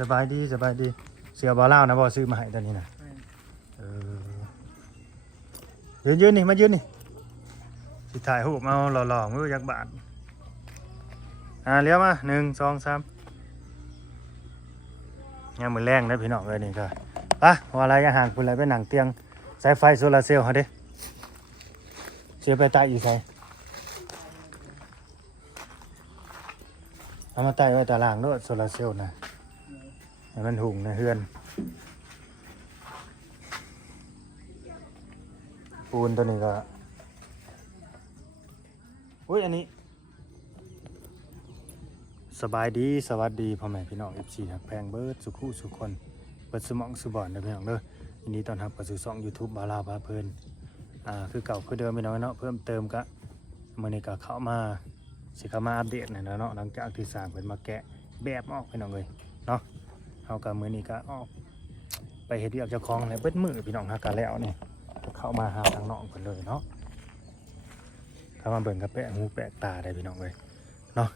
สบายดีเสือบ่เล่านะบ่ซื้อมาให้ตอนนี้นะยืนนี่มายืนนี่สิถ่ายรูปเอาหล่อๆมือยักบาทเลี้ยวมา1 2 3ยังมือแรงนะพี่น้องเลยนี่ก็ปะว่าอะไรก็ห่างคุณอะไรไปหนังเตียงสายไฟโซลาร์เซลล์เขาดิเสียไปตายอยู่ไสเอามาตายไว้ตารางด้วยโซลาร์เซลล์นะให้มันหุ่งในเฮือนปูนตัวนี้ก็อุ้ยอันนี้สบายดีสวัสดีพ่อแม่พี่น้อง FC หักแพงเบิร์ดสุขุสุขคนเปิดสมองสุบอนนะพี่น้องเด้อยินดีต้อนรับเข้าสู่ช่อง YouTube บาลาบาเพลินคือเก่าคือเดิมพี่น้องเนาะเพิ่มเติมก็มื้อนี้ก็เข้ามาสิเข้ามาอัปเดตหน่อยเนาะหลังจากที่สร้างเพิ่นมาแกะแบบออกพี่น้องเอ้ยเนาะเฮาก็มื้อนี้ก็ออกไปเฮ็ดเวียกเจ้าของแล้วเบิดมื้อพี่น้องหากันแล้วนี่เข้ามาหาทางน้องเพิ่นเลยเนาะเข้ามาเบิ่งกับแปะหูแปะตาได้พี่น้องเอ้ยเนาะ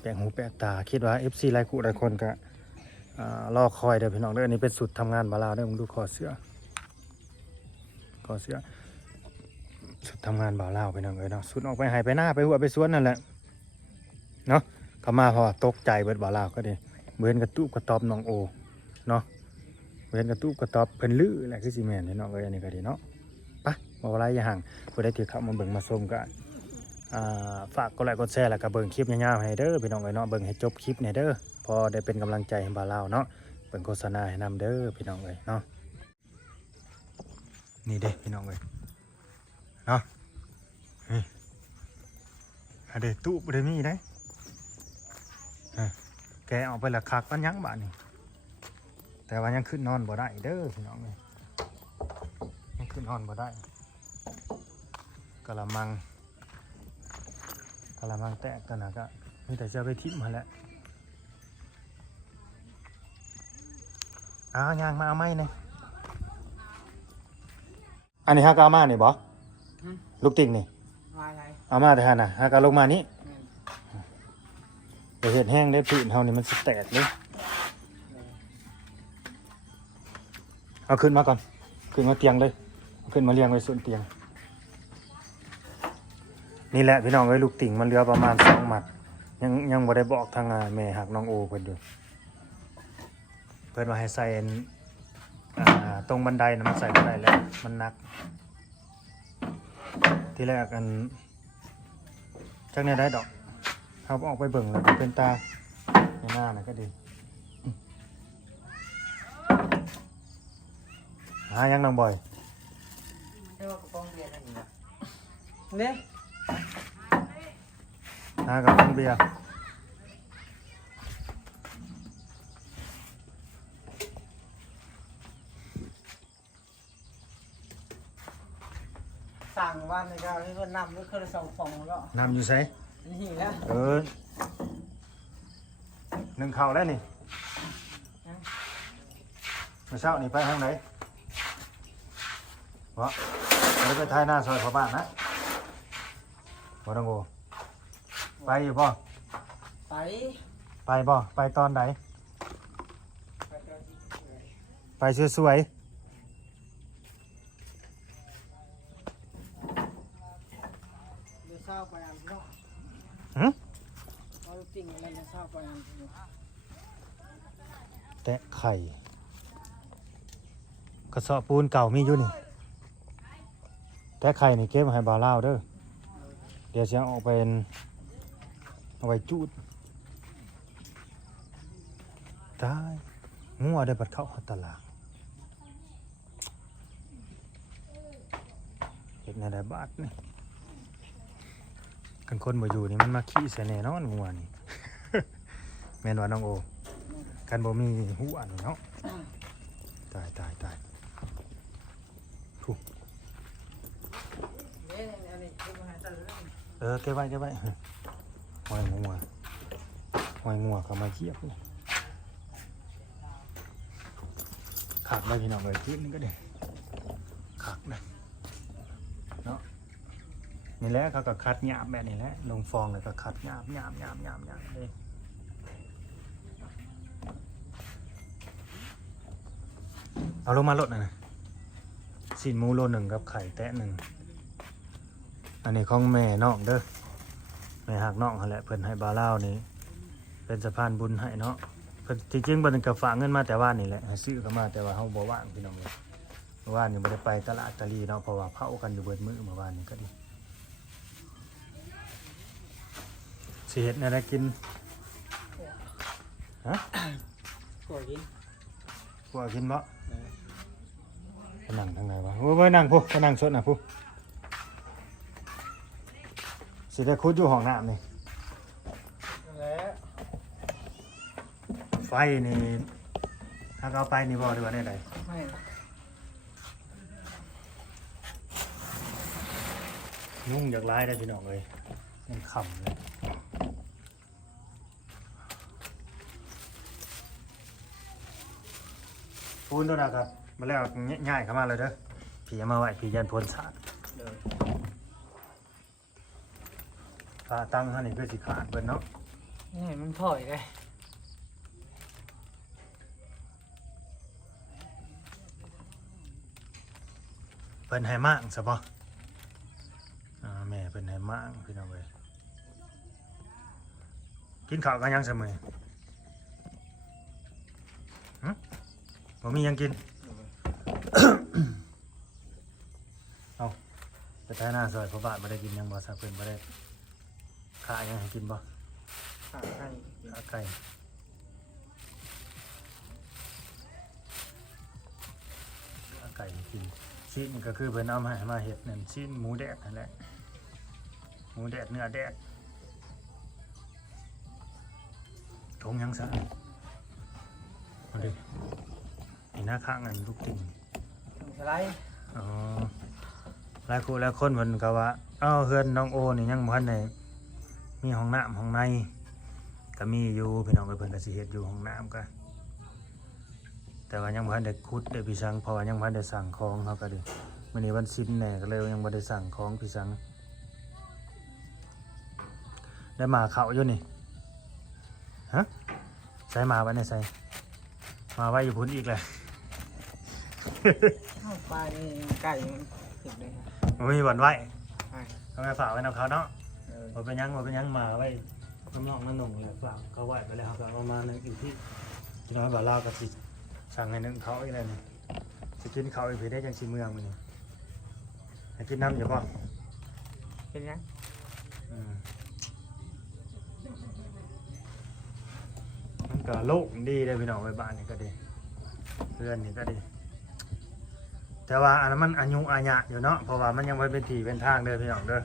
แปลกหูแปลกตาคิดว่า FC หลายคู่หลายคนก็รอคอยเด้อพี่น้องเด้ออันนี้เป็นสุดทำงานบาลาเด้อมึงดูคอเสื้อสุดทำงานบาลาพี่น้องเอ้ยเนาะสุดออกไปหายไปหน้าไปหัวไปสวนนั่นแหละเนาะก็มาพอตกใจเบิดบาลาก็ดีเบิ่นกระตุ้กระตอบน้องโอเนาะเบิ่นกระตุ้กระตอบเพิ่นลื้อแหละคือสิแม่นพี่น้องเอ้ยอันนี้ก็ดีเนาะไปบ่ว่าไรอย่าห่างผู้ใดที่เข้ามาเบิ่งมาชมก็ฝากกดไลค์กดแชร์แล้วก็เบิ่งคลิปยาวๆให้เด้อพี่น้องเอ้ยเนาะเบิ่งให้จบคลิปเนี่ยเด้อพอได้เป็นกำลังใจให้บ่าวลาวเนาะเบิ่งโฆษณาให้นำเด้อพี่น้องเอ้ยเนาะนี่เด้พี่น้องเอ้ยเนาะนี่เด้ตู้บ่ได้มีเด้แกออกไปละคักปันยังบาดนี่แต่ว่ายังขึ้นนอนบ่ได้เด้อพี่น้องเอ้ยยังขึ้นนอนบ่ได้กะละมังแตกกันนะก็มีแต่จะไปทิ่มมาแหละยางมาเอาไม้เนี่ยอันนี้ฮากามาเนี่ยบอลูกติ่งนี่เอามาแต่ฮานะฮากาลงมานี้เดี๋ยวเห็ดแห้งได้ปืนเท่านี้มันสแตกเลยเอาขึ้นมาก่อนขึ้นมาเตียงเลยขึ้นมาเรียงไว้ส่วนเตียงนี่แหละพี่น้องเอ้ยลูกติ่งมันเหลือประมาณ2 หมัดยังบ่ได้บอกทางแม่หักน้องโอเพิ่นอยู่เพิ่นว่าให้ใส่ตรงบันไดนะมันใส่บ่ได้แล้วมันหนักที่แรกจักเนี่ยได้ดอกเฮาออกไปเบิ่งแล้วเป็นตาในหน้าน่ะก็ดียังน้องบ่อยเรียกว่ากระป๋องเบียร์นั่นนี่เนี่ยกับน้องเบียร์สั่งวันนี้ก็นี่ก็นำนี่คือส่งฟองแล้วนำอยู่ไสนี่แล้วนึ่งข้าวแล้วนี่มาเช้านี่ไปทางไหนวะไปท้ายหน้าซอยพ่อบ้านนะบ่ต้องโง่ไปอยู่ป่ะไปป่ะไปตอนไหนไปสวยๆเดี๋ยวเช้าไปอันเนาะเอาจริงอะไรเดี๋ยวเช้าไปอันแตะไข่กระสอบปูนเก่ามีอยู่นี่แตะไข่นี่เก็บให้บ่าวลาวเด้อเดี๋ยวจะออกเป็นเอาไว้จูดตายงัวได้บัดเข้าตลาดเห็นอะไรบาดนี่กันคนบ่อยู่นี่มันมาขี้ใส่แน่นอนงัวนี่ แม่นว่าน้องโอกันบ่มีหัวนี่เนาะตายถูกเก็บไว้หอยงัวเขามาเทียบเลยขักได้พี่น้องเลยคลิปนี้ก็เด็ขักได้เนาะนี่แหละเขาก็คัดหยาบแบบนี้แหละลงฟองเลยก็คัดหยาบเลย เอาลงมาลดนะสินหมูโลหนึ่งกับไข่แตะหนึ่งอันนี้ของแม่น้องเด้อแม่หักน้องเขาแหละเพิ่นให้บาเล่าวนี่เป็นสะพานบุญให้เนาะเพิ่นจริงๆเพิ่นก็ฝากเงินมาแต่ว่านี่แหละให้ซื้อเข้ามาแต่ว่าเฮาบ่ว่างพี่น้องเลยเมื่อวานนี่บ่ได้ไปตลาดตะลีเนาะเพราะว่าเผากันอยู่เบิดมื้อเมื่อวานนี่ก็ดีสิเฮ็ดแนวใดกินฮะ กดกิน กลัวกินบ่ไปนั่งทางไหนวะโอ้ยไปนั่งพุไปนั่งสดน่ะพุสิได้คุดอยู่ห้องน้ำนี่ แล้ว ไฟนี่ถ้าเอาไปนี่บ่ดีกว่าได้ใด ไม่ ยุ่งอยากร้ายได้พี่น้องเลยมันขำเลยปูนตัวนะครับมาแล้วง่ายเข้ามาเลยเด้อผีเอามาไหวผียันพลศาสตร์ เลย พาตั้งท่านนี่เพื่อสิขาดเบิ่นเนาะ นี่มันถอยเลย เพิ่นให้มากซะบ่แม่เพิ่นให้มากพี่น้องเลยกินข้าวกันยังเสมอบ่มีหยังกิน เอาไปท้ายหน้าซอยพระบาทบ่ได้กินหยังบ่ซะเพิ่นบ่ได้ข้ายังให้กินบ่ ขาไก่ ข้าไก่ข้าไก่ให้กินชิ้นก็คือเพิ่นเอามาเฮ็ดนั่นชิ้นหมูแดดนั่นแหละหมูแดดเนื้อแดดทงยังซะเอาดินี่หน้าข้างอันลูกติ่ง สไลด์ อ๋อหลายคู่หลายคนเพิ่นก็ว่าเอ้าเฮือนน้องโอนี่ยังบ่ทันได้มีห้องน้ำห้องในก็มีอยู่พี่น้องเพิ่นก็สิเฮ็ดอยู่ห้องน้ำก็แต่ว่ายังบ่ทันได้ขุดได้พี่สังเพราะว่ายังบ่ทันได้สั่งของเฮาก็ดิมื้อนี้วันศิลป์แหน่ก็เลยยังบ่ได้สั่งของพี่สังได้มาเข้าอยู่นี่ฮะใส่มาไว้ในใส่มาไว้อยู่พุ่นอีกเลย เข้าไปนี่ไก่มันติดเลยครับ บ่มีบ่อนไว้ ใช่ ทำไมฝากไว้นำเขาเนาะ เลย บ่เป็นหยังมาไว้น้องๆนั่นนุ่งเลยฝากเขาไว้ไปแล้วครับเอามาในอยู่ที่น้อยบ่าวลาวก็สิสั่งให้นึงเขาอีกแล้วนี่สิกินเขาอีกเพิ่นได้จังสิเมืองมื้อนี้ให้กินน้ำอยู่บ่ เป็นยัง อืมมันก็โล่งดีเลยพี่น้องไว้บ้านนี่ก็ดีเพื่อนนี่ก็ดีแต่ว่าอันนั้นมันอายุอาญะอยู่เนาะเพราะว่ามันยังไม่เป็นที่เป็นทางเด้อพี่น้องเด้อ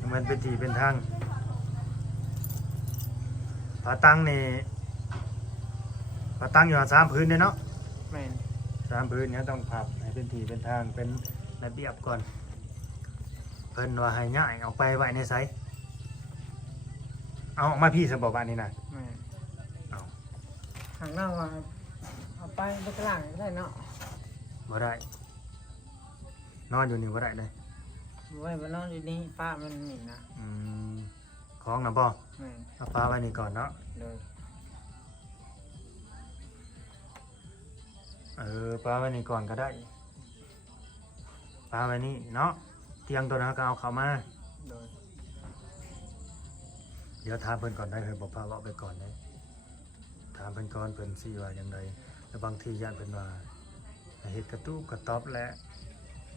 ยังมันเป็นที่เป็นทางผาตั้งนี่ผาตั้งอยู่สามพื้นเด้อเนาะ แม่น สามพื้นเนี่ยต้องพับให้เป็นที่เป็นทางเป็นระเบียบก่อนเพิ่นว่าให้ย้ายออกไปไว้ในไสเอาออกมาพี่สบอกว่านี่นะ แม่น เอา ทางหน้าว่าเอาไปไปกลางก็ได้เนาะ บ่ได้ นอนอยู่นี่บ่ได้เลย ไว้บนนอนอยู่นี่ป้ามันหนีนะ อืมของนะบ่ แม่น เอาปลาไว้นี่ก่อนเนาะ เลย ปลาไว้นี่ก่อนก็ได้ปลาไว้นี่เนาะเตียงตัวนั้นก็เอาเข้ามา เลย เดี๋ยวถามเพิ่นก่อนได้เพิ่นบอกพาเลาะไปก่อนได้ถามเพิ่นก่อนเพิ่นสิว่าอย่างไรแล้วบางทีญาติเพิ่นว่าให้เฮ็ดกระตู้กระต๊อบและ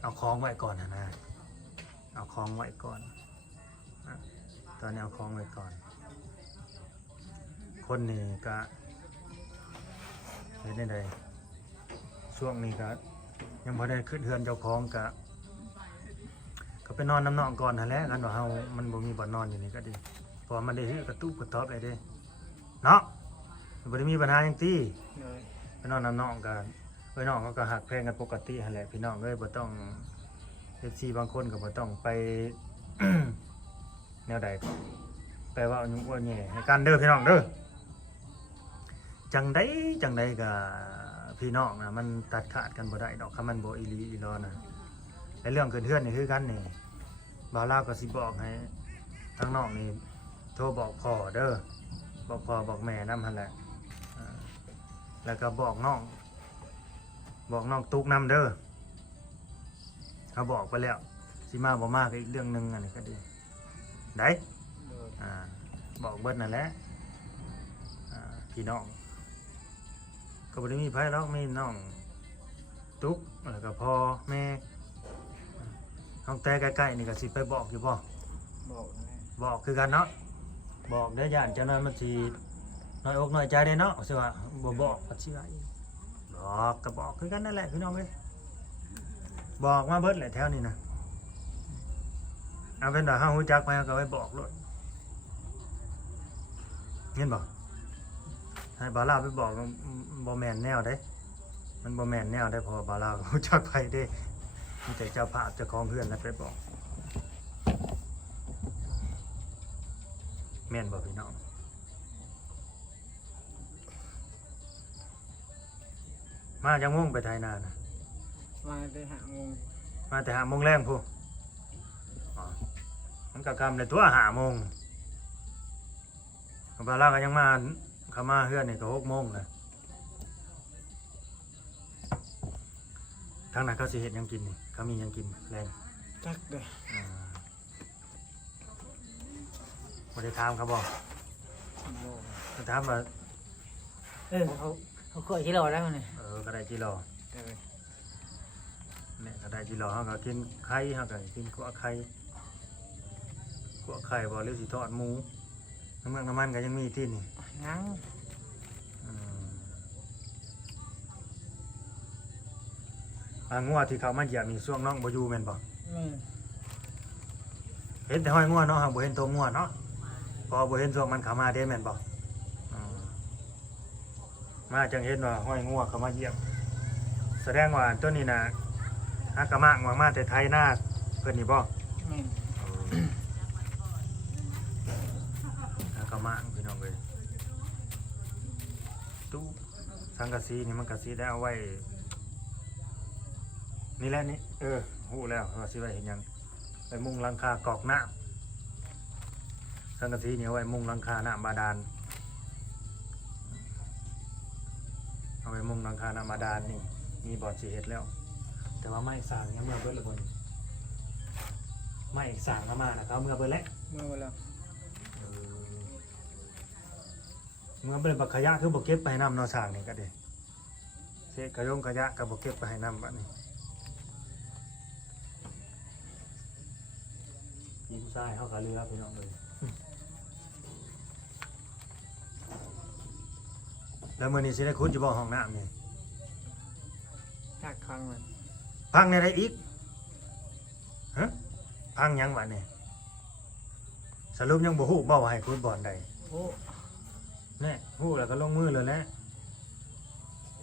เอาของไว้ก่อนนะเอาของไว้ก่อนนะตอนนี้เอาของไว้ก่อน คนนี่ก็เฮ็ดได้ใดช่วงนี้ก็ยังบ่ได้ขึ้นเฮือนเจ้าของก็ไปนอนน้ำนองก่อนนั่นแหละกันว่าเฮามันบ่มีบ่อนนอนอยู่นี่ก็ดีเพราะว่ามันได้ฮือกระตู้กระต๊อบได้เด้เนาะบ่ได้มีปัญหาหยังติ เลย ไปนอนน้ำนองกันไปน้องก็หักแพงกันปกติหั่นแหละพี่น้องเอ้ยบ่ต้อง FC บางคนก็บ่ต้องไป แนวใดก็แปลว่าเอายุ่งอ้วนแย่ให้กันเด้อพี่น้องเด้อจังไดก็พี่น้องนะมันตัดขาดกันบ่ได้ดอกคันมันบ่อีหลีอีหลอนะไอ้เรื่องเกิดเฮือนนี่คือกันนี่บ่าวลาวก็สิบอกให้ทั้งน้องนี่โทรบอกพ่อเด้อบอกพ่อบอกแม่นำหั่นแหละแล้วก็บอกน้อง บอกน้องตุ๊กนำเด้อเขาบอกไปแล้วสิมาบ่มากอีกเรื่องหนึงอันนี้ก็ดีได้ โดย บอกเบิดนั่นแหละพี่น้องก็บ่ได้มีไผหรอกมีน้องตุ๊กแล้วก็พ่อแม่น้องแต่ใกล้ๆนี่ก็สิไปบอกอยู่บ่ บอกนะ บอกคือกันเนาะบอกได้ย่านเจ้านั้นมันสิน้อยอกน้อยใจได้เนาะสิว่าบ่บอกก็สิว่าอีกบอกก็บอกคือกันนั่นแหละพี่น้องเอ้ยบอกมาเบิดแหละแถวนี้นะเอาเป็นว่าเฮารู้จักไปเฮาก็ไปบอกโลดเห็นบ่ให้บาลาไปบอกบ่แม่นแนวเด้มันบ่แม่นแนวได้เพอบาลารู้จักไปเด้มีแต่เจ้าภาพเจ้าของเพื่อนนั่นไปบอกแม่นบ่พี่น้องมาจังม่วงไปไทยนานะ มาได้หาโมง มาแต่5 โมงแรงพู้อ๋อมันก็กำเลยตัว5 โมงบาลาก็ยังมาเขามาเฮือนนี่ก็6 โมงนะทางนั้นเขาสิเฮ็ดหยังกินนี่เขามีหยังกินแรง จักเด้อ บ่ได้ถามเขาบอก บอก เขาถามว่า เขาเคยที่เราได้มั้ยเนี่ย ก็ได้จิรอ โดย เนี่ยก็ได้จิรอเฮาก็กินไข่เฮาก็กินกัวไข่บ่หรือสิทอดหมูน้ำมันก็ยังมีที่นี่ งั้ง งัวที่เขามาเหยียบมีช่วงน้องบ่อยู่แม่นบ่ แม่น เห็นแต่ห้อยงัวเนาะเฮาบ่เห็นตัวงัวเนาะพอบ่เห็นช่วงมันเข้ามาเด้แม่นบ่มาจังเห็นว่าห้อยงัวเข้ามาเหยียบแสดงว่าตัวนี้น่ะอากะมากมาแต่ไทยนาเพิ่นนี่บ่ แม่น อากะมากพี่น้องเอ้ยตู้สังกะสีนี่มันกะสีได้เอาไว้นี่แหละนี่ฮู้แล้วว่าสิไว้เห็นหยังไปมุงหลังคากอกน้ำสังกะสีนี่เอาไว้มุงหลังคาน้ำบาดาลเอาไว้มุงหลังคาน้ำบาดาลนี่มีบ่อนสิเฮ็ดแล้ว แต่ว่าไม้สร้างยังเมื่อเบิดละบ่นี่ไม้สร้างมานะเขาเมื่อเบิดแล้ว เมื่อเวลา เมื่อเป็นบักขยะคือบ่เก็บไปให้น้ำเนอสร้างนี่ก็เด้เศษขยะก็บ่เก็บไปให้น้ำบัดนี้ยิ้มซ้ายเฮาก็เรือพี่น้องเลยแล้วมื้อนี้สิได้ขุดอยู่บ่ห้องน้ำนี่ จักครั้งมัน พังในได้อีกฮะพังหยังบัดนี้สรุปยังบ่ฮู้บ่ว่าให้ขุดบ่อนใด โอ้ แน่ฮู้แล้วก็ลงมือเลยแหละ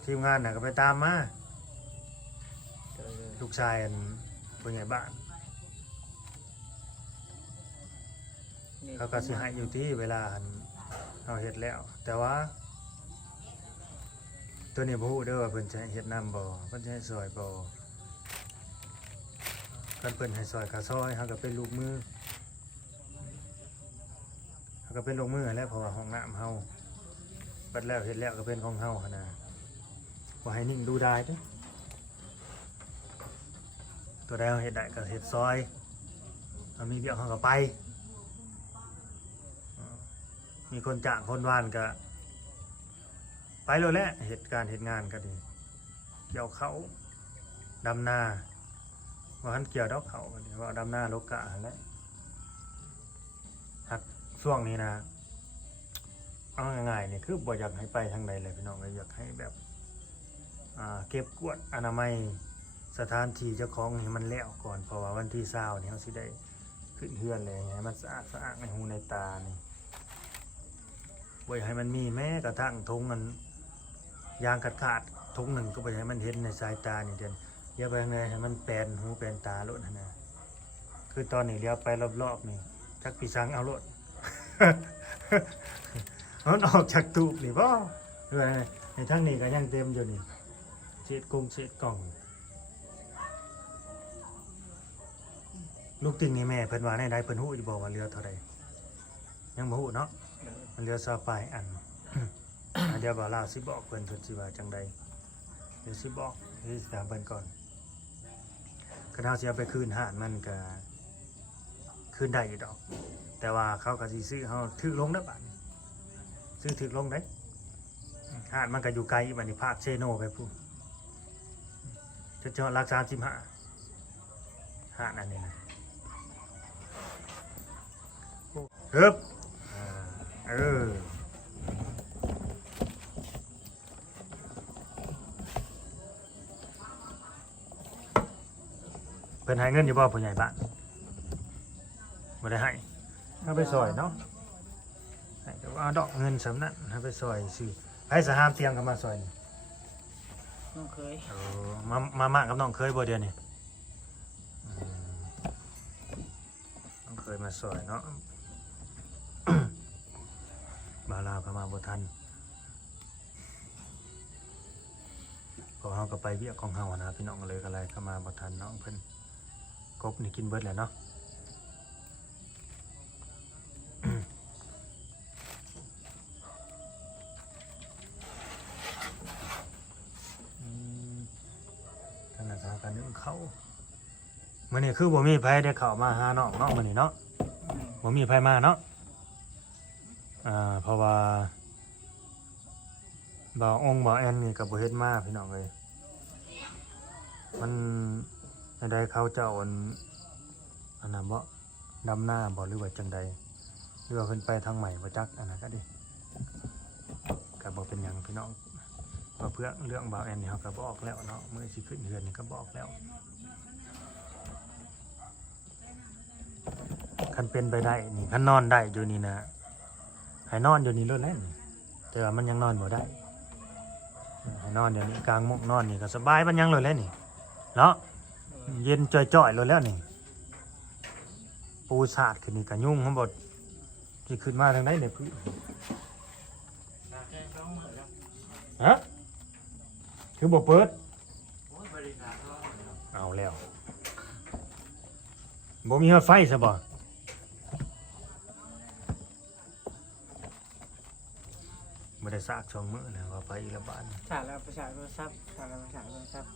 ทีมงานน่ะก็ไปตามมา เจอเลย ลูกชายอันผู้ใหญ่บ้านเขาก็สิให้อยู่ที่เวลาอันเอาเฮ็ดแล้ว แต่ว่า ตัวนี้บ่ฮู้เด้อว่าเพิ่นจะให้เฮ็ดน้ำบ่เพิ่นจะให้ซอยบ่คันเพิ่นให้ซอยก็ซอยเฮาก็เป็นลูกมือเฮาก็เป็นลูกมือแหล้วเพราะว่าห้องน้ำเฮาบัดแล้วเฮ็ดแล้วก็เป็นของเฮาหั่นน่ะบ่ให้นิ่งดูดายเด้อตัวใดเฮาเฮ็ดได้ก็เฮ็ดซอยเฮามีเวียกเฮาก็ไปมีคนจ้างคนว่านก็ไปเลยแหละเหตุการณ์เหตุงานก็ดีเกี่ยวเขาดำนาว่าหันเกี่ยวดอกเขาก็ดีว่าดำนาโลกะหั่นแหละหักช่วงนี้นะเอาง่ายๆนี่คือบ่อยากให้ไปทางใดเลยพี่น้องเลยอยากให้แบบเก็บกวาดอนามัยสถานที่เจ้าของให้มันแล้วก่อนเพราะว่าวันที่20นี่เฮาสิได้ขึ้นเฮือนเลยให้มันสะอาดในหูในตานี่บ่อยากให้มันมีแม้กระทั่งทงมันยางขาดทงหนึ่งก็บ่อยากให้มันเห็นในสายตานี่เด่นอย่าไปทางใดให้มันแปลนหูแปลนตาโลดหั่นน่ะคือตอนนี้เลี้ยวไปรอบๆนี่จักพี่สังเอาโลด มันออกจากตูบนี่บ่ในทางนี้ก็ยังเต็มอยู่นี่เศษกล่องลูกติ่งนี่แม่เพิ่นว่าได้เพิ่นฮู้อยู่บ่ว่าเรือเท่าใดยังบ่ฮู้เนาะมันเรือซาปลายอัน เดี๋ยวบ่าวลาวสิบอกเพิ่นสิว่าจังใด เดี๋ยวสิบอกที่ถามเพิ่นก่อนก็เฮาสิเอาไปคืนห้านมันก็คืนได้อยู่ดอกแต่ว่าเขาก็สิซื้อเฮาถึกลงเด้อบัดซื้อถึกลงเด้ห้านมันก็อยู่ไกลบัดนี้ภาคเซโนไปพู้จะเจาะรักษา15ห้านอันนี้นะฮึบเออเพิ่นให้เงินอยู่บ่ผู้ใหญ่บ้านบ่ได้ให้เอาไปซอยเนาะให้ก็เอาดอกเงินสำนั้นให้ไปซอยซื้อไผสหามเตียงก็มาซอยนี่ น้องเคย มากับน้องเคยบ่เดือนนี่น้องเคยมาซอยเนาะ บาลาวก็มาบ่ทันพอเฮาก็ไปเวียกของเฮานะพี่น้องเลยก็เลยก็มาบ่ทันน้องเพิ่นกบนี่กินเบิดแล้วเนาะ ขนาดสาการนึ่งเขามื้อนี้คือบ่มีไผได้เข้ามาหาน้องเนาะมื้อนี้เนาะบ่มีไผมาเนาะเพราะว่าบ่าวองค์บ่าวแอนนี่ก็บ่เฮ็ดมาพี่น้องเอ้ยมันได้เขาเจ้าอันน่ะบ่ดำหน้าบ่หรือว่าจังใดหรือว่าเพิ่นไปทางใหม่บ่จักอันนั้นก็ดิก็บ่เป็นหยังพี่น้องก็เพื่อเรื่องบ่าวแอนนี่เฮาก็บอกแล้วเนาะมื้อสิขึ้นเฮือนนี่ก็บอกแล้วคันเป็นไปได้นี่คันนอนได้อยู่นี่นะให้นอนอยู่นี่โลดแล้วนี่แต่ว่ามันยังนอนบ่ได้ให้นอนเดี๋ยวนี้กลางมุกนอนนี่ก็สบายมันยังโลดแล้วนี่เนาะเย็นจ่อยๆโลดแล้วนี่ปูสาดขึ้นนี่ก็ยุ่งทั้งหมดสิขึ้นมาทางไหนเนี่ยพี่ฮะคือบ่เปิดเอาแล้วบ่มีไฟซะบ่บ่ได้ซาก2มื้อแล้วว่าไปอีกแล้วบ้าน ฉากแล้วประชาโทรศัพท์ฉากแล้วประชาโทรศัพท์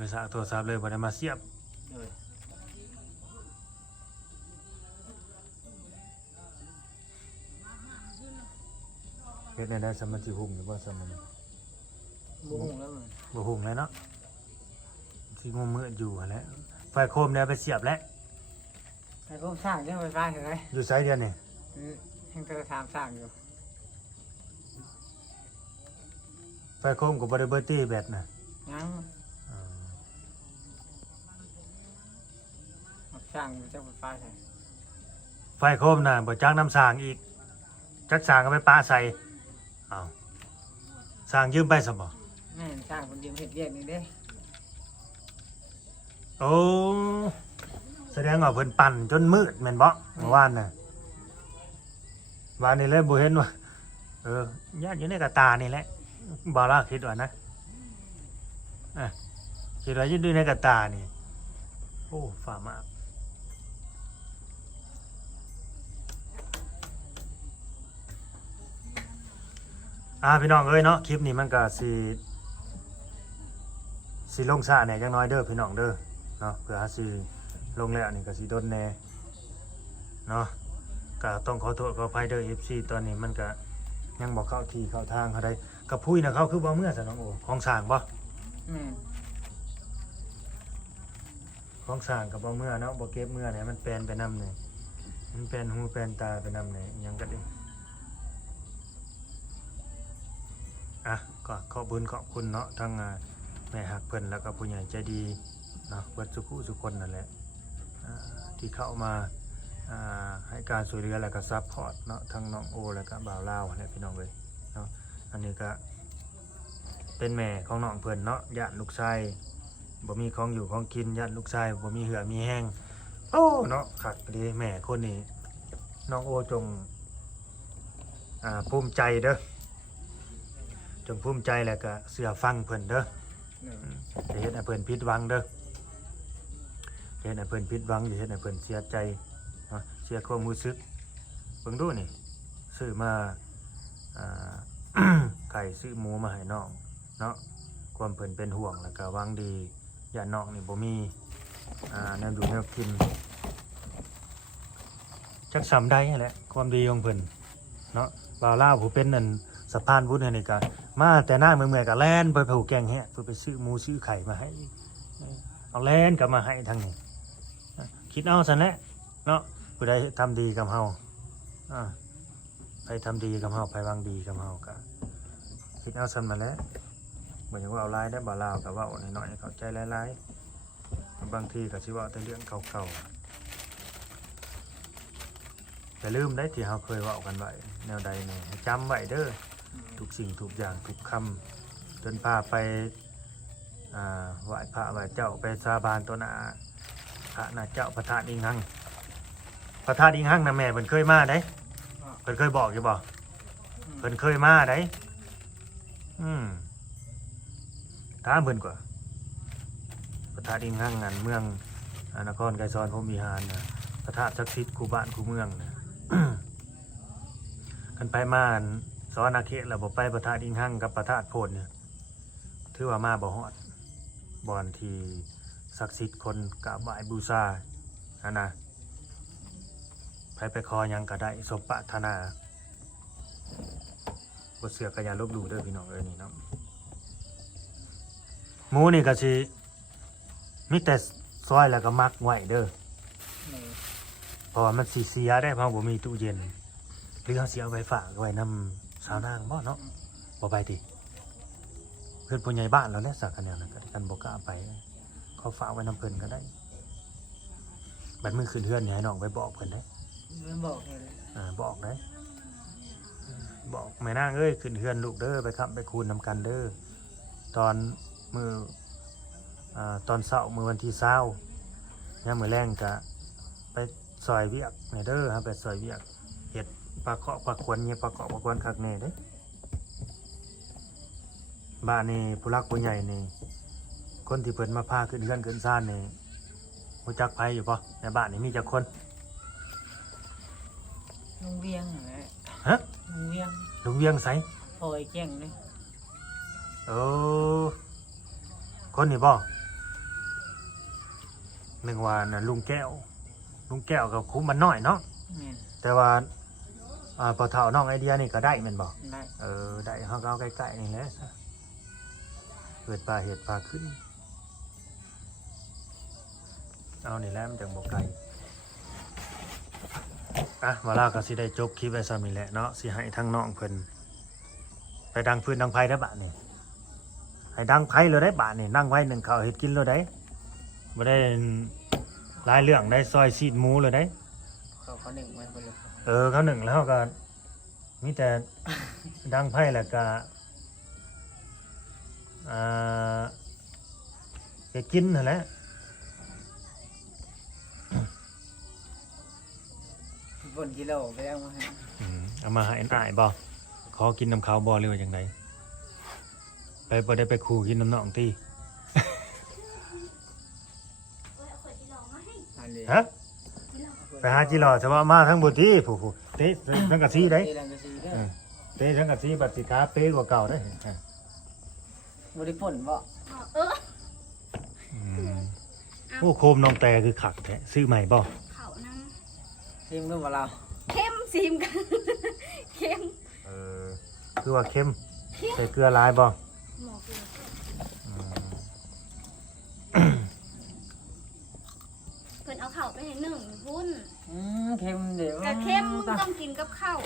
ไปซากโทรศัพท์เลยบ่ได้มาเสียบ เลย เฮ็ดได้สมาธิหุ่มหรือบ่สมาธิ บุ้งแล้วมัน บ่หุ่มแล้วเนาะสิงมมืดอยู่หั่นแหละไฟโคมเนี่ยไปเสียบแล้ว แต่ก็สร้างเรื่องไฟฟ้าเห็นไหม อยู่ไสเดือนนี่ ยังเธอถามสร้างอยู่ ไฟโคมก็บ่ได้เบิดตี้แบตน่ะ ยังสร้างเจ้าไฟฟ้าใช่ ไฟโคมน่ะบ่จักน้ำสร้างอีกจักสร้างก็ไปปาใส่อ้าวสร้างยืมไปซะบ่ แม่นสร้างคนยืมเห็ดเรียกนี่เด้ โอ้แสดงว่าเพิ่นปั่นจนมืดแม่นบ่เมื่อวานน่ะวานนี้เลยบ่เห็นว่าญาติอยู่ในกระตานี่แหละบ่ล่ะคิดว่านะคิดว่าอยู่ในกระตานี่โอ้ฝ่ามากพี่น้องเอ้ยเนาะคลิปนี้มันก็สิลงซ่าแหน่จังน้อยเด้อพี่น้องเด้อเนาะเพื่อสิลงแล้วนี่ก็สิโดนแหน่เนาะก็ต้องขอโทษขออภัยเด้อ FC ตอนนี้มันก็ยังบ่เข้าที่เข้าทางเขาได้กับพุ้ยน่ะเขาคือบ่เมื่อซะน้องโอของสร้างบ่ ของสร้างกับบ่เมื่อเนาะบ่เก็บเมื่อเนี่ยมันแปลนไปนำนี่มันแปลนหูแปลนตาไปนำนี่ยังก็ดิก็ขอบคุญขอบคุณเนาะทั้งแม่ฮักเพิ่นแล้วก็ผู้ใหญ่ใจดีเนาะเบิดทุกคนนั่นแหละที่เข้ามาให้การช่วยเหลือแล้วก็ซัพพอร์ตเนาะทั้งน้องโอแล้วก็บ่าวลาวและพี่น้องเลยเนาะอันนี้ก็เป็นแม่ของน้องเพิ่นเนาะญาติลูกชายบ่มีของอยู่ของกินญาติลูกชายบ่มีเหือมีแห้งโอ้เนาะคักดีแม่คนนี้น้องโอจงภูมิใจเด้อจงภูมิใจแล้วก็เชื่อฟังเพิ่นเด้อจะเฮ็ดให้เพิ่นผิดหวังเด้อเฮ็ดให้เพิ่นผิดหวังอย่าเฮ็ดให้เพิ่นเสียใจเนาะเสียความรู้สึกเบิ่งดูนี่ซื้อมาไก่ซื้อหมูมาให้น้อง เนาะความเพิ่นเป็นห่วงแล้วก็หวังดีอย่าน้องนี่บ่มีแนวอยู่แนวกินจักสำได้แหละความดีของเพิ่นเนาะบ่าวลาวผู้เป็นนั่นสะพานบุญให้นี่ก็มาแต่หน้าเมื่อยๆก็แล่นไปผูกแกงแฮะเพื่อไปซื้อหมูซื้อไข่มาให้เอาแล่นกลับมาให้ทางนี้คิดเอาซั่นแหละเนาะผู้ใดทำดีกับเฮาไปทำดีกับเฮาไปวางดีกับเฮาก็คิดเอาซั่นมาแล้วบ่อยากว่าเอาหลายได้บ่าวลาวก็เว้าน้อยๆเข้าใจหลายๆบางทีก็สิเว้าแต่เรื่องเก่าๆอย่าลืมได้ที่เราเคยเว้ากันไว้แนวใดเนี่ยจำไว้เด้อทุกสิ่งทุกอย่างทุกคำจนพาไปไหว้พระไหว้เจ้าไปสาบานตัวหน้าพระนาเจ้าพระธาตุอิงหังพระธาตุอิงหังนะแม่เพิ่นเคยมาได้เพิ่นเคยบอกอยู่บ่เพิ่นเคยมาได้ถามเพิ่นกว่าพระธาตุอิงหังงานเมืองนครไกรสอนพรหมวิหารนะพระธาตุศักดิ์สิทธิ์คู่บ้านคู่เมืองนะ กันไปมาสอนอาเขตแล้วบ่ไปพระธาตุอิงหังกับพระธาตุโพธิ์เนี่ยถือว่ามาบ่ฮอดบ่อนที่ศักดิ์สิทธิ์คนกราบไหว้บูชานะไปขอหยังก็ได้สมปรารถนาบ่เชื่อก็อย่าลบหลู่เด้อพี่น้องเอ้ยนี่เนาะหมูนี่ก็สิมีแต่ซอยแล้วก็มักไว้เด้อเพราะว่ามันสิเสียได้เพราะบ่มีตู้เย็นหรือเฮาสิเอาไว้ฝากไว้นำสาวนางบ่เนาะบ่ไปติเพิ่นผู้ใหญ่บ้านแล้วแหละสักกันแนวนั้นก็กันบ่กล้าไปเขาฝากไว้นำเพิ่นก็ได้บัดมื้อขึ้นเฮือนนี่ให้น้องไปบอกเพิ่นได้ ไม่บอกเลย บอกได้บอกแม่นางเอ้ยขึ้นเฮือนลูกเด้อไปค้ำไปคูณนำกันเด้อตอนมื้อตอนเช้ามื้อวันที่20ยามมื้อแลงก็ไปซอยเวียกนี่เด้อฮะไปซอยเวียกเฮ็ดปลาเคาะปลาควนเนี่ยปลาเคาะปลาควนคักแน่เด้บ้านนี่ผู้รักผู้ใหญ่นี่คนที่เพิ่นมาพาขึ้นเฮือนขึ้นซ่านนี่รู้จักไผอยู่บ่ในบ้านนี่มีจักคน ลุงเวียงเหรอ ฮะ ลุงเวียง ลุงเวียงไส พอยแจ้งเลย คนนี่บ่นึกว่าน่ะลุงแก้วกับคุ้มมันน้อยเนาะ แม่น แต่ว่าพอเฒ่าน้องไอเดียนี่ก็ได้แม่นบ่ ได้ ได้เฮาก็เอาใกล้ๆนี่แหละเกิดปลาเห็ดปลาขึ้นเอานี่แหละมันจังบ่ไกลมาลาก็สิได้จบคลิปไว้ซ้ำนี่แหละเนาะสิให้ทั้งน้องเพิ่นไปดังพื้นดังไผได้บาดนี่ให้ดังไผเลยได้บาดนี่นั่งไว้หนึ่งข้าวเฮ็ดกินเลยได้บ่ได้หลายเรื่องได้ซอยซีดหมูเลยได้ เขาหนึ่งไว้คนเลย เขาหนึ่งแล้วก็มีแต่ดังไพ่แล้วก็จะกินนั่นแหละ บนกิโลไปเอามาให้ เอามาให้อ้ายบ่ขอกินน้ำขาวบ่หรือว่าจังไดไปบ่ได้ไปขู่กินน้ำน้องตี ฮะไปหาจิหล่อเฉพาะมาทั้งบุตรีผู้เตะทั้งกะซีได้ เตะลังกะซีเด้อ เตะทั้งกะซีบัดสิขาเป๊ะกว่าเก่าได้ บริป่นบ่ โอ้โคมน้องแต่คือขักแท้ซื้อใหม่บ่ เขาน้ ทีมก็มาเรา ำเข้มซีมกัน เข้ม คือว่าเค็มใส่เกลือหลายบ่ หมอเกลือเพิ่นเอาเข่าไปให้หนึ่งพุ่น เค็มเดี๋ยว กะเข้มมึงต้องกินกับข้าว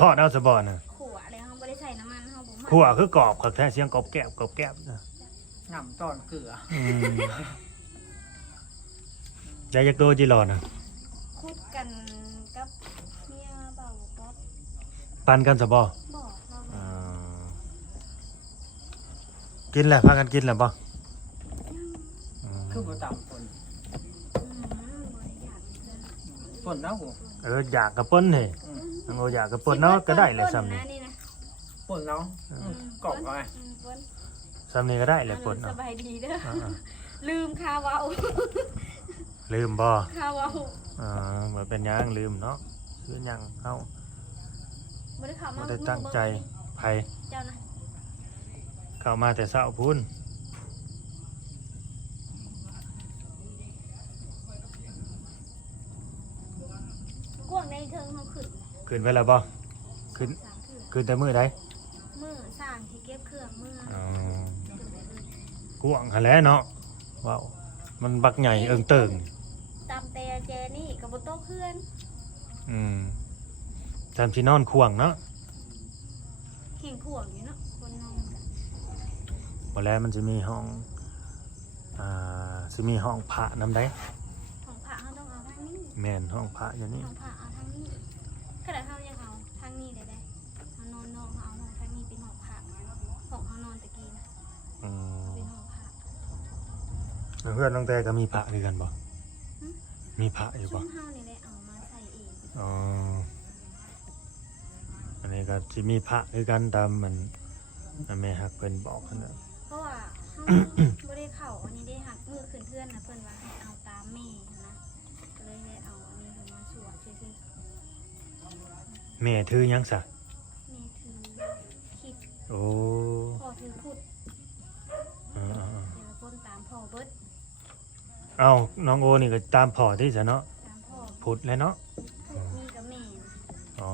ทอดเอาซะบ่น่ะ ขั่วเลยเขาไม่ได้ใส่น้ำมันเขาบุ๋ม คั่วคือกรอบคักแท้เสียงกรอบแกบนะ หน่ำตอนเกลือ ยายยักโตจิหล่อน่ะ คุดกันกับเมียเบาป๊อป ปันกันซะบ่ บอกเรา กินแหละพากันกินแหละบ่ คือบ่ต่ำป่น บริยาก ป่นเนาะหู อยากกับเปิ้นนี่อยากกับเปิ้นเนาะก็ได้แหละซ้ำนี่ ป่นเนาะกรอบเอาไง ซ้ำนี่ก็ได้แหละเปิ้น ส เนาะ บายดีเด้อลืมคาเว้า ลืมบ่ คาเว้า บ่เป็นหยังลืมเนาะคือหยังเฮา บ่ได้เข้ามา บ่ได้ตั้งใจไผ เจ้านะ เข้ามาแต่เช้าพุ่น กวางในเทิงเขาขึ้น ขึ้นไปแล้วบ่ขึ้น สามเถื่อ ขึ้นแต่มื้อใด มือสร้างที่เก็บเครื่องมือ อ๋อ ขึ้นไปเลย กวางหั่นแหละเนาะว้าวมันบักใหญ่เอิงเติง ตามแต่แจนี่กับบโต๊ะเพื่อน จำสินอนควงเนาะ แข่งข่วงอยู่เนาะคนนอนกัน บ่แล้วมันจะมีห้องสิมีห้องพระนำได้ ของพระเขาต้องเอาทางนี้ แม่นห้องพระอยู่นี่ ของพระเอาทางนี้ขนาดเขายังเอาทางนี้เลยได้เขานอนนอกเขาเอาทางนี้เป็นห้องพระของเขานอนตะกี้นะ อืม เป็นห้องพระ เพื่อนน้องแต่ก็มีพระคือกันบ่มีพระอยู่ ชุ่ บ่ มเฮานี่แหละเอามาใส่เอง อ๋ออันนี้ก็สิมีพระคือกันตามมันแม่ฮักเพิ่นบอกคั่นน่ะ เพราะว่าเขาไม่ได้เข่าอันนี้ได้หักมือขึ้นเพื่อนนะเพื่อนว่าให้เอาตามแม่นะก็เลยได้เอาอันนี้มาสวดซื่อ แม่ถือหยังซะ ๆแม่ถือคิด โอ้ พ่อถือพุทธ อ่า แต่ละคนตามพ่อเบิด ๆเอ้าน้องโอนี่ก็ตามพ่อที่ซะเนาะ ตามพ่อ พุทธเลยเนาะ พุทธมีกับแม่ อ๋อ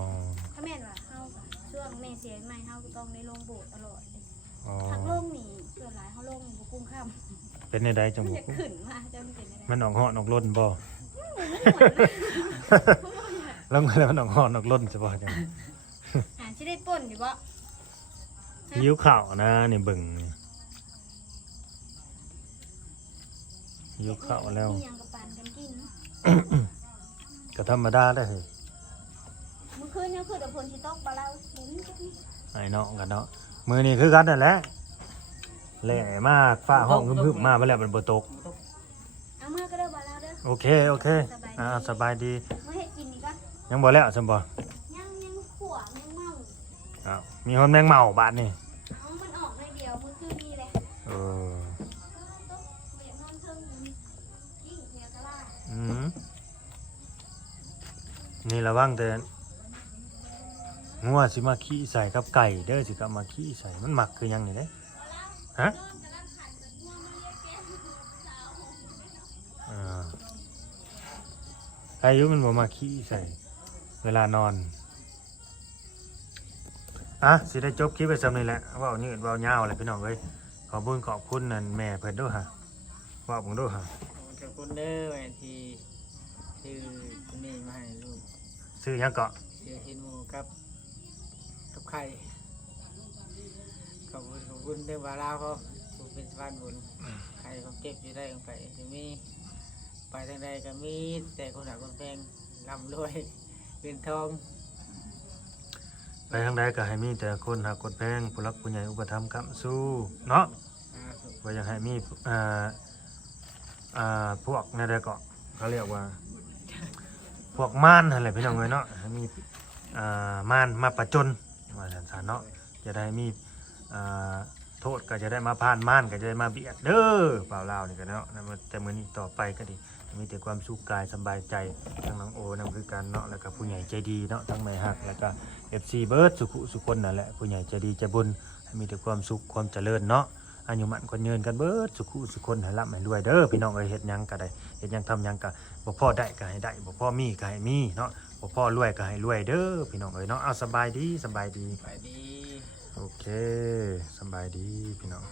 ถ้าแม่นว่าเฮากับช่วงแม่เสียใหม่เฮาก็ต้องได้ลงโบสถ์ตลอดเลย อ๋อ ทักลงนี่ส่วนหลายเฮาลงบ่กุ้งค่ำ เป็นในใดจัง มัน บ่ จะขึ้นมาจะมันเป็นอะไร มันออกเหาะออกล้นบ่ มันหมดเลย แล้วมันแล้วมันออกเหาะออกล้นซะบ่จัง หาสิได้ป่นอยู่บ่ ยิ้วข่าวนะนี่เบิ่งนี่ยิ้วข่าวแล้ว มีหยังกับปานกันกิน ก็ธรรมดาได้อเฮ้ย เมื่อคืนเนี่ยคือแต่ฝนสิตกบ่แล้วบ่มีจักนิด ไอ้น้องกันเนาะมื้อนี้คือกันนั่นแหละแหล่มากฟ้าห้องพึมๆมาบ่แล้วมันบ่ตก เอามาก็ได้บ่แล้วเด้อ โอเคโอเคสบายดี มาเฮ็ดกินนี่ก่อน ยังบ่แล้วซั่นบ่ ยังขั่วยังเมา อ้าวมีคนแมงเม่าบาดนี่ เอามันออกในเดียวมื้อคืนนี้แหละ เออ ตกเบียดนอนเทิงยิ่งเหี่ยวตะลา อืมนี่ระวังแต่งัวสิมาขี้ใส่กับไก่เด้อสิกลับมาขี้ใส่มันหมักคือหยังนี่เด้ฮะอายุมันบ่มาขี้ใส่ เวลานอนสิได้จบคลิปไปสำนี้แหละเว้ายืดเว้ายาวแหละพี่น้องเอ้ยขอบคุณขอบคุณนั่นแม่เพิ่นเด้วยฮะเว้าเบิ่งเด้วยฮะ ขอบคุณเด้อแม่ที่ซื้อตัวนี้มาให้ลูก ซื้อหยังเกาะ ซื้อเห็นหมูกับไข่ขอบคุณเด้อบาลาพ่อผู้เป็นสะพานบุญใครเขาเก็บอยู่ได้ของไปจะมีไปทางใดก็มีแต่คนหาคนแพงร่ำรวยเงินทอง ไปทางใดก็ให้มีแต่คนหักกดแพงผู้รักผู้ใหญ่อุปถัมภ์ค้ำสู้เนาะว่าอยากให้มีพวกนั่นแหละก็เขาเรียกว่า พวกม่านอะไรพี่น้องเอ้ยเนาะให้มีม่านมาประจนว่าสันสานเนาะจะได้มีโทษก็จะได้มาผ่านม่านก็จะได้มาเบียดเด้อเปล่าลาวนี่กันเนาะแต่มื้อนี้ต่อไปก็ดีมีแต่ความสุขกายสบายใจทั้งน้องโอนํคือกันเนาะแล้วก็ผู้ใหญ่ใจดีเนาะทั้งแม่ฮักแล้วก็ FC เบิร์ดสุขุสุคนนั่นแหละผู้ใหญ่ใจดีใจบุญให้มีแต่ความสุขความเจริญเนาะอายุมั่นคนยืนกันเบิดสุขุสุคนให้ร่ำให้รวยเด้อพี่น้องเอ้ยเฮ็ดหยังก็ได้เฮ็ดหยังทำหยังก็บ่พอได้ก็ให้ได้บ่พอมีก็ให้มีเนาะบ่พอรวยก็ให้รวยเด้อพี่น้องเอ้ยเนาะเอาสบายดี ไปดี โอเคสบายดีพี่น้อง